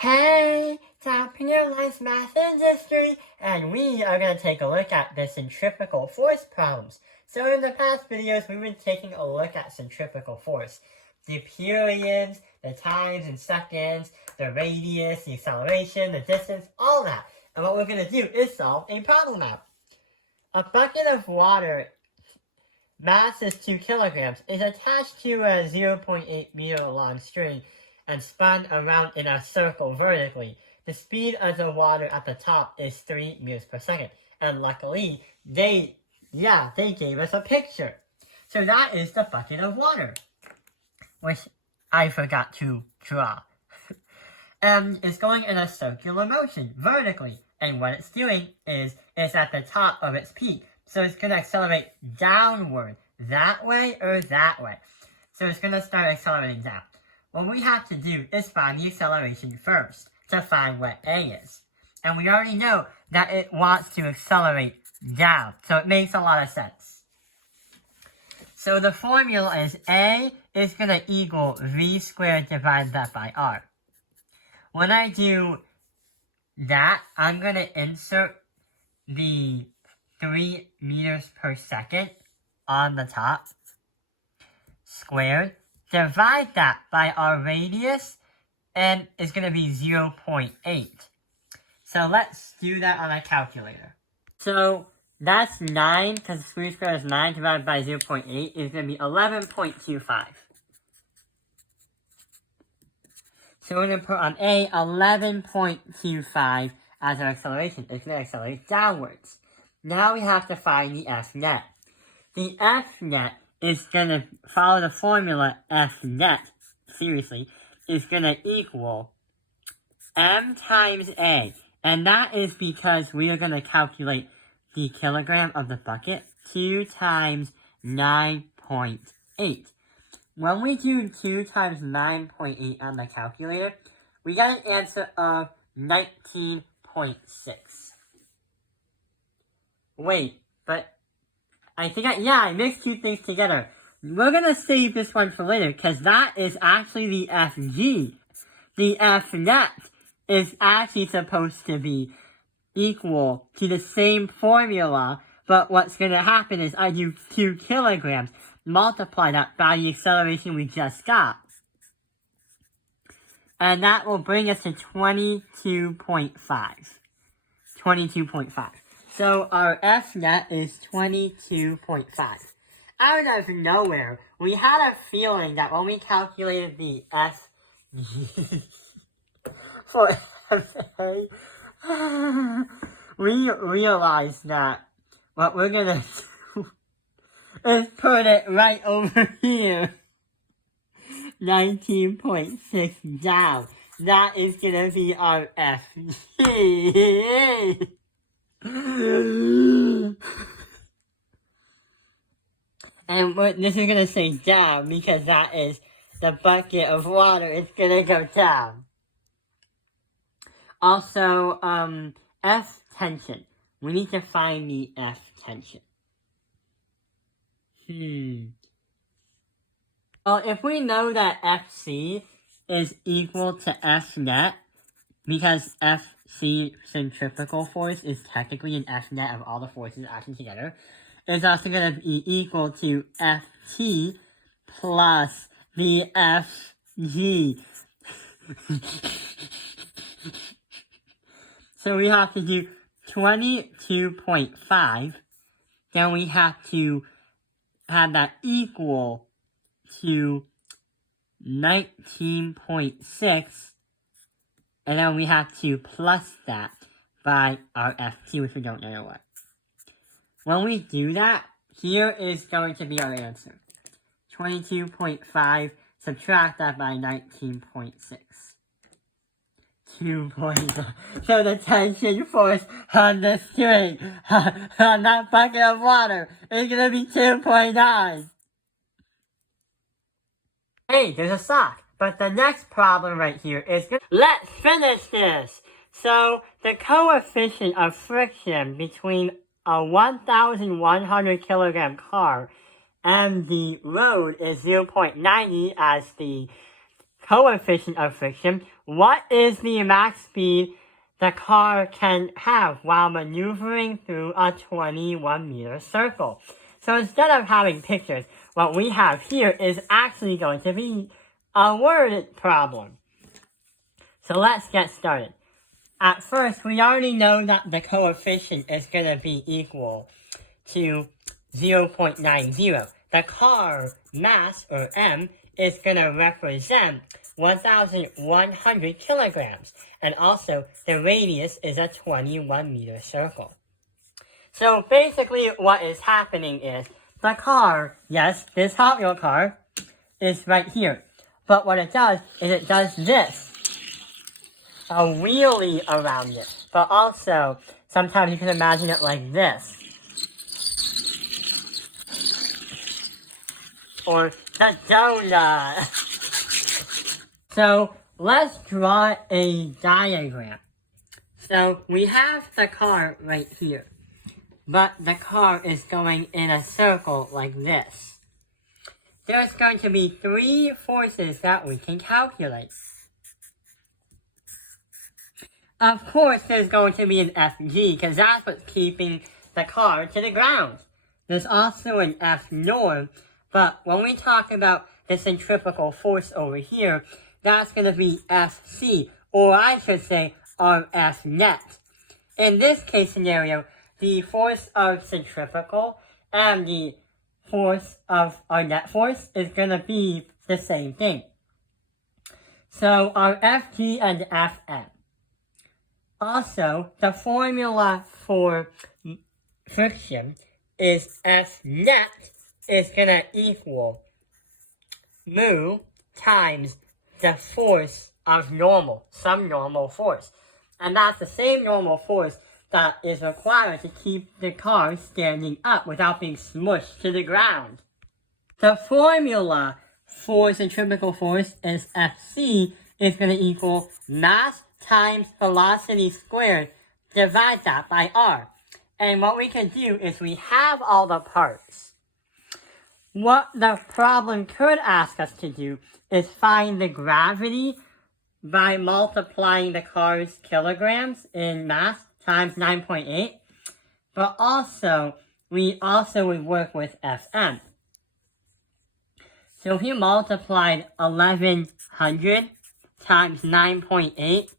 Hey, Top-Tier Life's Math Industry, and we are going to take a look at the centrifugal force problems. So in the past videos, we've been taking a look at centrifugal force. The periods, the times and seconds, the radius, the acceleration, the distance, all that. And what we're going to do is solve a problem now. A bucket of water, mass is 2 kilograms, is attached to a 0.8 meter long string and spun around in a circle vertically. The speed of the water at the top is 3 meters per second. And luckily, they gave us a picture. So that is the bucket of water, which I forgot to draw. And it's going in a circular motion, vertically. And what it's doing is it's at the top of its peak. So it's going to accelerate downward, that way or that way. So it's going to start accelerating down. What we have to do is find the acceleration first to find what A is. And we already know that it wants to accelerate down. So it makes a lot of sense. So the formula is A is going to equal V squared divided that by R. When I do that, I'm going to insert the 3 meters per second on the top, squared. Divide that by our radius, and it's going to be 0.8. So let's do that on a calculator. So that's 9, because 3 squared is 9 divided by 0.8 is going to be 11.25. So we're going to put on A 11.25 as our acceleration. It's going to accelerate downwards. Now we have to find the F net. The F net is going to follow the formula F net, seriously, is going to equal M times A. And that is because we are going to calculate the kilogram of the bucket, 2 times 9.8. When we do 2 times 9.8 on the calculator, we got an answer of 19.6. Wait, but I mixed two things together. We're going to save this one for later, because that is actually the FG. The F net is actually supposed to be equal to the same formula, but what's going to happen is I do 2 kilograms, multiply that by the acceleration we just got. And that will bring us to 22.5. 22.5. So our F net is 22.5. Out of nowhere, we had a feeling that when we calculated the FG for FA, we realized that what we're gonna do is put it right over here. 19.6 down. That is gonna be our FG. And this is gonna say down because that is the bucket of water. It's gonna go down. Also, F tension. We need to find the F tension. Well, if we know that FC is equal to F net, because FC centrifugal force is technically an F net of all the forces acting together, it's also going to be equal to Ft plus the Fg. So we have to do 22.5, then we have to have that equal to 19.6, and then we have to plus that by our Ft, which we don't know what. When we do that, here is going to be our answer. 22.5, subtract that by 19.6. 2.5. So the tension force on the string, on that bucket of water, is going to be 2.9. Hey, there's a sock. But the next problem right here is, let's finish this. So the coefficient of friction between a 1,100 kilogram car and the road is 0.90 as the coefficient of friction, what is the max speed the car can have while maneuvering through a 21-meter circle? So instead of having pictures, what we have here is actually going to be a word problem. So let's get started. At first, we already know that the coefficient is going to be equal to 0.90. The car mass, or M, is going to represent 1,100 kilograms. And also, the radius is a 21-meter circle. So basically what is happening is the car, yes, this Hot Wheel car, is right here. But what it does is it does this, a wheelie around it. But also, sometimes you can imagine it like this. Or the donut. So let's draw a diagram. So we have the car right here. But the car is going in a circle like this. There's going to be 3 forces that we can calculate. Of course, there's going to be an FG, because that's what's keeping the car to the ground. There's also an F norm, but when we talk about the centripetal force over here, that's going to be FC, or I should say RF net. In this case scenario, the force of centripetal and the force of our net force is going to be the same thing. So our Ft and Fm. Also, the formula for friction is F net is going to equal mu times the force of normal, some normal force. And that's the same normal force that is required to keep the car standing up without being smushed to the ground. The formula for centripetal force is Fc is going to equal mass times velocity squared. Divide that by r. And what we can do is we have all the parts. What the problem could ask us to do is find the gravity by multiplying the car's kilograms in mass times 9.8, but also, we also would work with Fm. So if you multiplied 1100 times 9.8,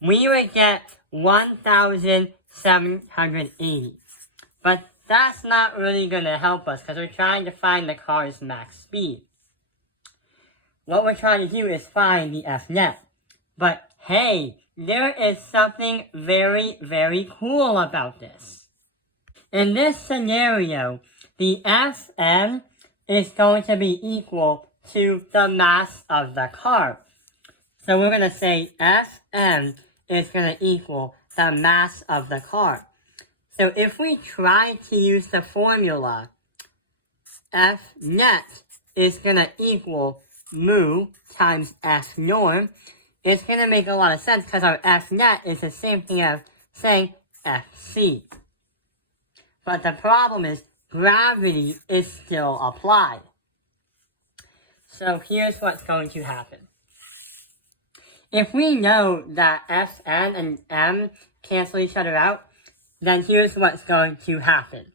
we would get 1,780. But that's not really going to help us because we're trying to find the car's max speed. What we're trying to do is find the F net. But hey, there is something very, very cool about this. In this scenario, the Fm is going to be equal to the mass of the car. So we're going to say Fm is going to equal the mass of the car. So if we try to use the formula, F net is going to equal mu times F norm, it's going to make a lot of sense because our F net is the same thing as saying Fc. But the problem is gravity is still applied. So here's what's going to happen. If we know that Fn and m cancel each other out, then here's what's going to happen.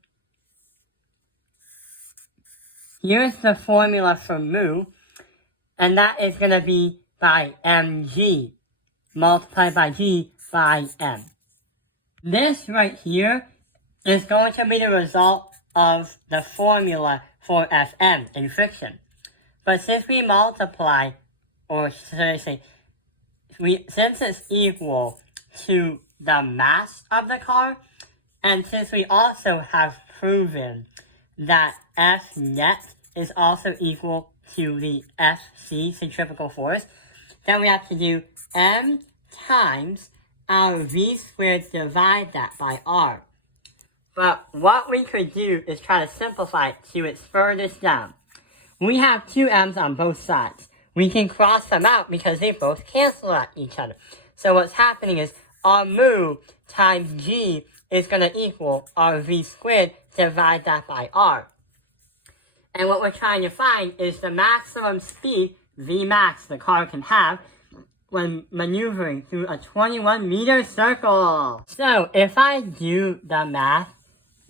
Here's the formula for mu, and that is going to be by mg multiplied by g by m. This right here is going to be the result of the formula for Fm in friction. But since we multiply, or should I say, since it's equal to the mass of the car, and since we also have proven that F net is also equal to the Fc centripetal force, then we have to do m times our v squared, divide that by r. But what we could do is try to simplify it to its furthest down. We have two m's on both sides. We can cross them out because they both cancel out each other. So what's happening is our mu times g is going to equal our v squared, divide that by r. And what we're trying to find is the maximum speed Vmax the car can have when maneuvering through a 21-meter circle. So if I do the math,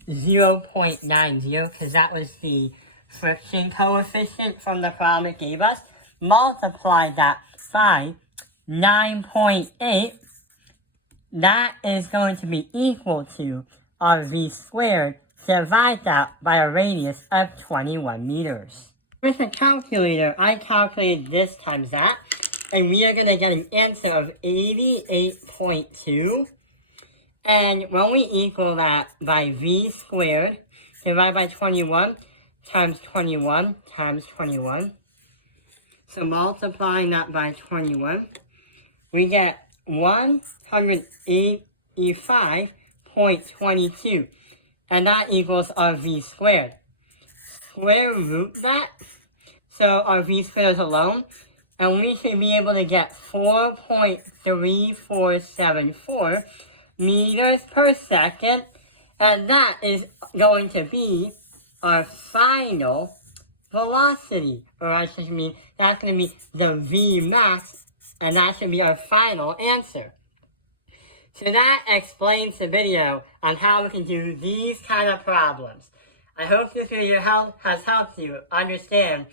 0.90, because that was the friction coefficient from the problem it gave us, multiply that by 9.8, that is going to be equal to our v squared, divide that by a radius of 21 meters. With a calculator, I calculated this times that, and we are going to get an answer of 88.2. And when we equal that by v squared divided by 21 times 21 times 21, so multiplying that by 21, we get 185.22, and that equals our v squared. Square root that, so our v squared is alone, and we should be able to get 4.3474 meters per second, and that is going to be our final velocity, or I should mean that's going to be the Vmax, and that should be our final answer. So that explains the video on how we can do these kind of problems. I hope this video has helped you understand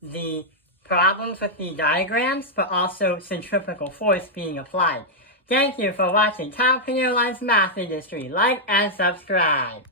the problems with the diagrams, but also centrifugal force being applied. Thank you for watching Top Pinion Line's Math Industry. Like and subscribe.